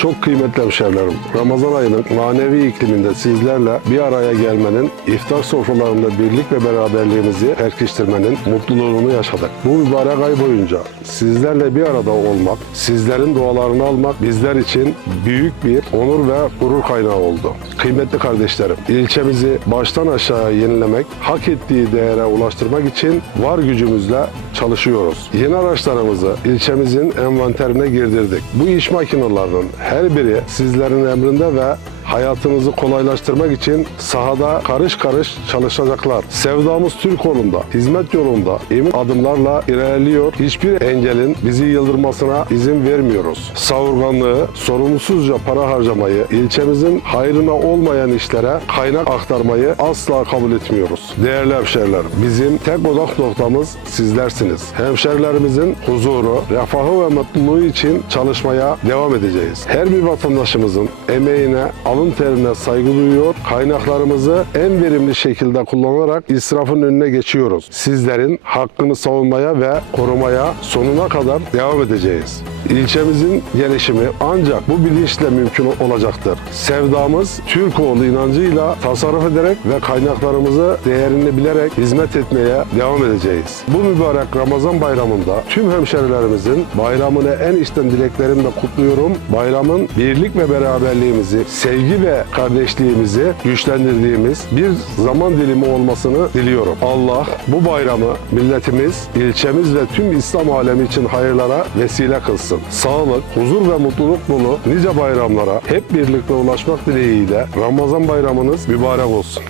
Çok kıymetli hemşehrilerim, Ramazan ayının manevi ikliminde sizlerle bir araya gelmenin, iftar sofralarında birlik ve beraberliğimizi pekiştirmenin mutluluğunu yaşadık. Bu mübarek ay boyunca sizlerle bir arada olmak, sizlerin dualarını almak bizler için büyük bir onur ve gurur kaynağı oldu. Kıymetli kardeşlerim, ilçemizi baştan aşağıya yenilemek, hak ettiği değere ulaştırmak için var gücümüzle çalışıyoruz. Yeni araçlarımızı ilçemizin envanterine girdirdik. Bu iş makinelerinin her biri sizlerin emrinde ve hayatınızı kolaylaştırmak için sahada karış karış çalışacaklar. Sevdamız Türk yolunda, hizmet yolunda emin adımlarla ilerliyor. Hiçbir engelin bizi yıldırmasına izin vermiyoruz. Savurganlığı, sorumsuzca para harcamayı, ilçemizin hayrına olmayan işlere kaynak aktarmayı asla kabul etmiyoruz. Değerli hemşeriler, bizim tek odak noktamız sizlersiniz. Hemşerilerimizin huzuru, refahı ve mutluluğu için çalışmaya devam edeceğiz. Her bir vatandaşımızın emeğine, alın terine saygı duyuyor, kaynaklarımızı en verimli şekilde kullanarak israfın önüne geçiyoruz. Sizlerin hakkını savunmaya ve korumaya sonuna kadar devam edeceğiz. İlçemizin gelişimi ancak bu bilinçle mümkün olacaktır. Sevdamız Türkoğlu inancıyla tasarruf ederek ve kaynaklarımızı değerini bilerek hizmet etmeye devam edeceğiz. Bu mübarek Ramazan bayramında tüm hemşerilerimizin bayramını en içten dileklerimle kutluyorum. Bayramın birlik ve beraberliğimizi, sevgi ve kardeşliğimizi güçlendirdiğimiz bir zaman dilimi olmasını diliyorum. Allah bu bayramı milletimiz, ilçemiz ve tüm İslam alemi için hayırlara vesile kılsın. Sağlık, huzur ve mutluluk dolu nice bayramlara hep birlikte ulaşmak dileğiyle Ramazan bayramınız mübarek olsun.